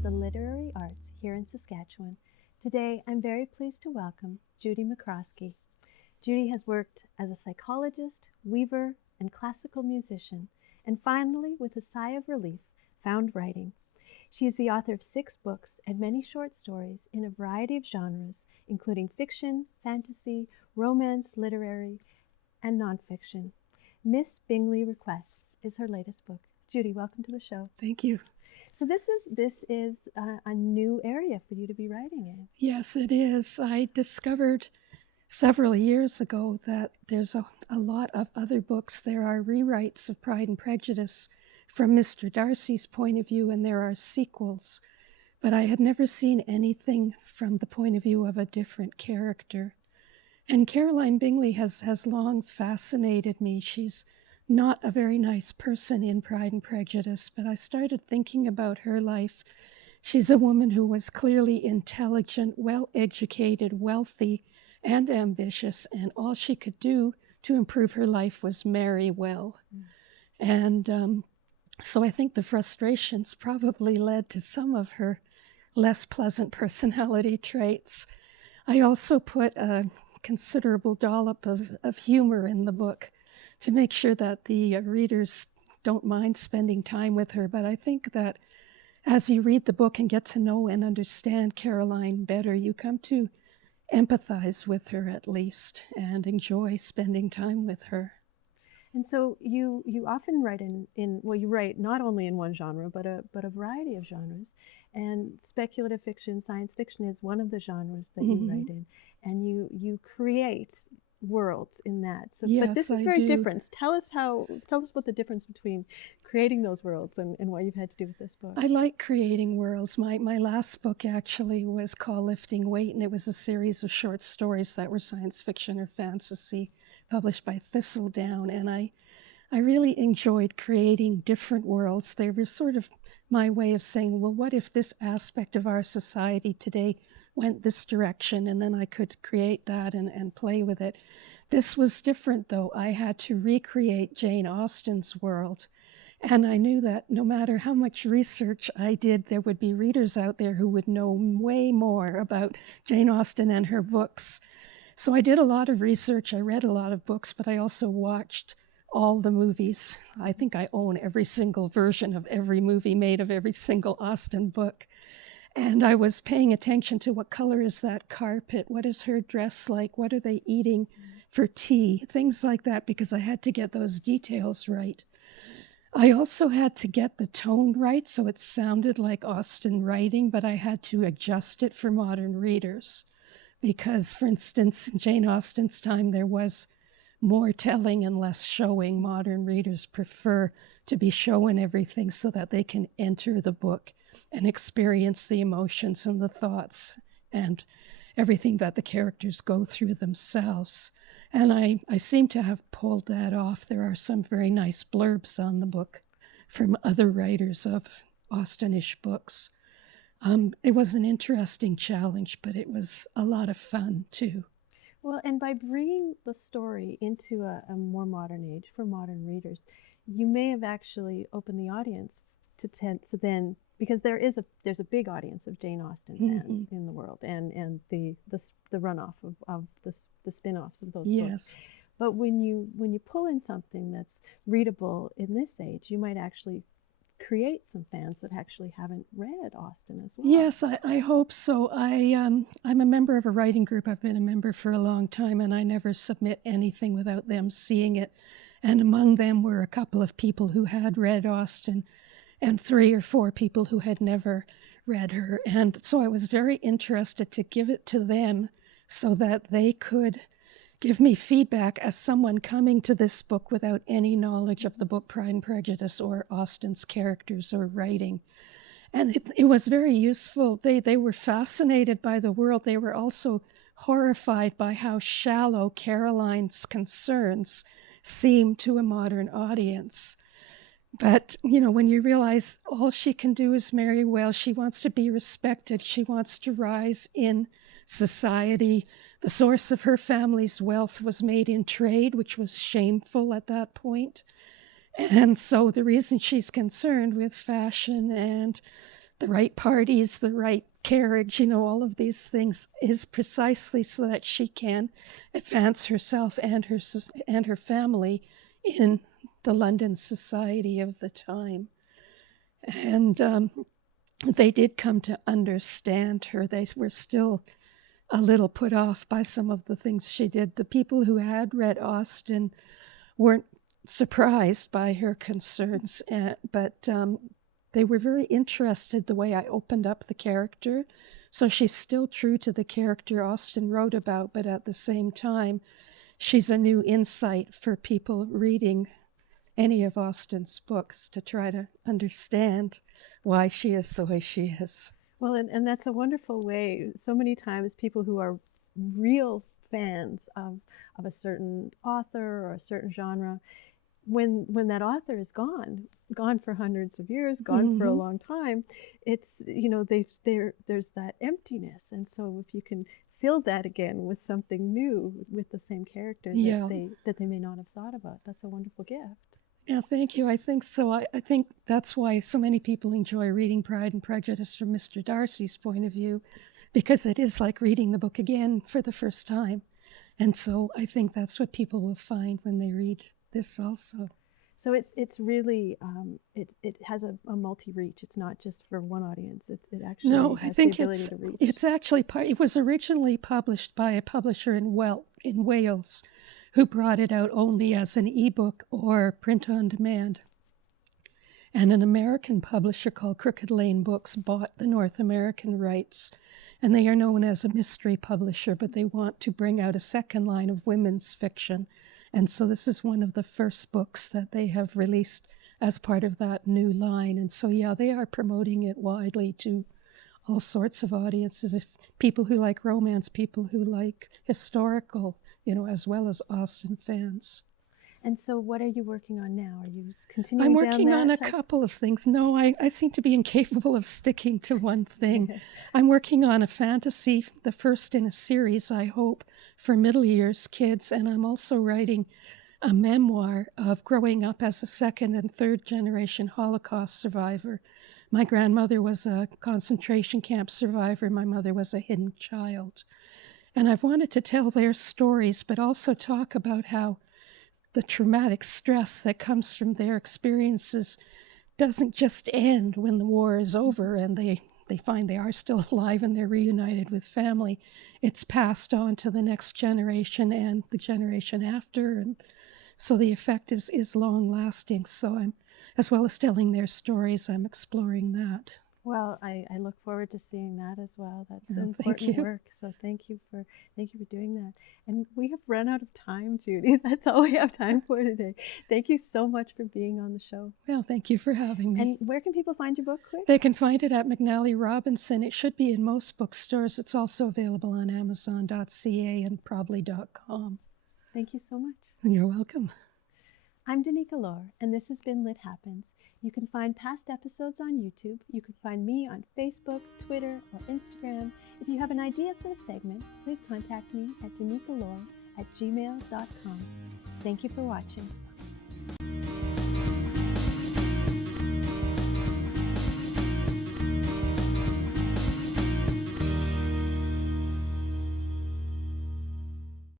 of the literary arts here in Saskatchewan. Today, I'm very pleased to welcome Judy McCrosky. Judy has worked as a psychologist, weaver, and classical musician, and finally, with a sigh of relief, found writing. She is the author of 6 books and many short stories in a variety of genres, including fiction, fantasy, romance, literary, and nonfiction. Miss Bingley Requests is her latest book. Judy, welcome to the show. Thank you. So this is a new area for you to be writing in. Yes, it is. I discovered several years ago that there's a lot of other books. There are rewrites of Pride and Prejudice from Mr. Darcy's point of view, and there are sequels. But I had never seen anything from the point of view of a different character. And Caroline Bingley has long fascinated me. She's not a very nice person in Pride and Prejudice, but I started thinking about her life. She's a woman who was clearly intelligent, well-educated, wealthy, and ambitious, and all she could do to improve her life was marry well. And so I think the frustrations probably led to some of her less pleasant personality traits. I also put a considerable dollop of humor in the book to make sure that the readers don't mind spending time with her. But I think that as you read the book and get to know and understand Caroline better, you come to empathize with her at least and enjoy spending time with her. And so you often write you write not only in one genre, but a variety of genres. And speculative fiction, science fiction is one of the genres that you write in. And you create worlds in that. So, yes, but this is very different. Tell us what the difference between creating those worlds and what you've had to do with this book. I like creating worlds. My last book actually was called Lifting Weight, and it was a series of short stories that were science fiction or fantasy, published by Thistledown. And I really enjoyed creating different worlds. They were sort of my way of saying, well, what if this aspect of our society today went this direction? And then I could create that and play with it. This was different, though. I had to recreate Jane Austen's world. And I knew that no matter how much research I did, there would be readers out there who would know way more about Jane Austen and her books. So I did a lot of research. I read a lot of books, but I also watched all the movies. I think I own every single version of every movie made of every single Austen book. And I was paying attention to what color is that carpet? What is her dress like? What are they eating for tea? Things like that, because I had to get those details right. I also had to get the tone right so it sounded like Austen writing, but I had to adjust it for modern readers. Because, for instance, in Jane Austen's time, there was more telling and less showing. Modern readers prefer to be shown everything so that they can enter the book and experience the emotions and the thoughts and everything that the characters go through themselves. And I seem to have pulled that off. There are some very nice blurbs on the book from other writers of Austenish books. It was an interesting challenge, but it was a lot of fun, too. Well, and by bringing the story into a more modern age for modern readers, you may have actually opened the audience to then, because there's a big audience of Jane Austen fans in the world, and the runoff of the spin-offs of those books. But when you pull in something that's readable in this age, you might actually create some fans that actually haven't read Austen as well. Yes, I hope so. I'm a member of a writing group. I've been a member for a long time, and I never submit anything without them seeing it. And among them were a couple of people who had read Austen and 3 or 4 people who had never read her. And so I was very interested to give it to them so that they could give me feedback as someone coming to this book without any knowledge of the book Pride and Prejudice or Austen's characters or writing. And it was very useful. They were fascinated by the world. They were also horrified by how shallow Caroline's concerns seemed to a modern audience. But, when you realize all she can do is marry well, she wants to be respected, she wants to rise in society. The source of her family's wealth was made in trade, which was shameful at that point. And so the reason she's concerned with fashion and the right parties, the right carriage, all of these things, is precisely so that she can advance herself and her family in the London society of the time. And they did come to understand her. They were still a little put off by some of the things she did. The people who had read Austen weren't surprised by her concerns, but they were very interested the way I opened up the character. So she's still true to the character Austen wrote about, but at the same time, she's a new insight for people reading any of Austen's books to try to understand why she is the way she is. Well, and that's a wonderful way. So many times people who are real fans of a certain author or a certain genre, when that author is gone for hundreds of years, gone for a long time, it's, there's that emptiness. And so if you can fill that again with something new, with the same character that they may not have thought about, that's a wonderful gift. Yeah, thank you. I think so. I think that's why so many people enjoy reading Pride and Prejudice from Mr. Darcy's point of view, because it is like reading the book again for the first time. And so I think that's what people will find when they read this also. So it's really, it has a multi-reach. It's not just for one audience. It actually has the ability to reach. It's actually it was originally published by a publisher in Wales, who brought it out only as an ebook or print on demand. And an American publisher called Crooked Lane Books bought the North American rights, and they are known as a mystery publisher, but they want to bring out a second line of women's fiction. And so this is one of the first books that they have released as part of that new line. And so, yeah, they are promoting it widely to all sorts of audiences, people who like romance, people who like historical, as well as Austen fans. And so what are you working on now? Are you continuing I'm down working on a couple of things. No, I seem to be incapable of sticking to one thing. I'm working on a fantasy, the first in a series, I hope, for middle years kids. And I'm also writing a memoir of growing up as a second and third generation Holocaust survivor. My grandmother was a concentration camp survivor. My mother was a hidden child. And I've wanted to tell their stories, but also talk about how the traumatic stress that comes from their experiences doesn't just end when the war is over and they find they are still alive and they're reunited with family. It's passed on to the next generation and the generation after. And so the effect is long-lasting. So I'm, as well as telling their stories, I'm exploring that. Well, I look forward to seeing that as well. That's important work. So thank you for doing that. And we have run out of time, Judy. That's all we have time for today. Thank you so much for being on the show. Well, thank you for having me. And where can people find your book, quick? They can find it at McNally Robinson. It should be in most bookstores. It's also available on Amazon.ca and probably.com. Thank you so much. You're welcome. I'm Danica Lorer, and this has been Lit Happens. You can find past episodes on YouTube. You can find me on Facebook, Twitter, or Instagram. If you have an idea for a segment, please contact me at danicalorer@gmail.com. Thank you for watching.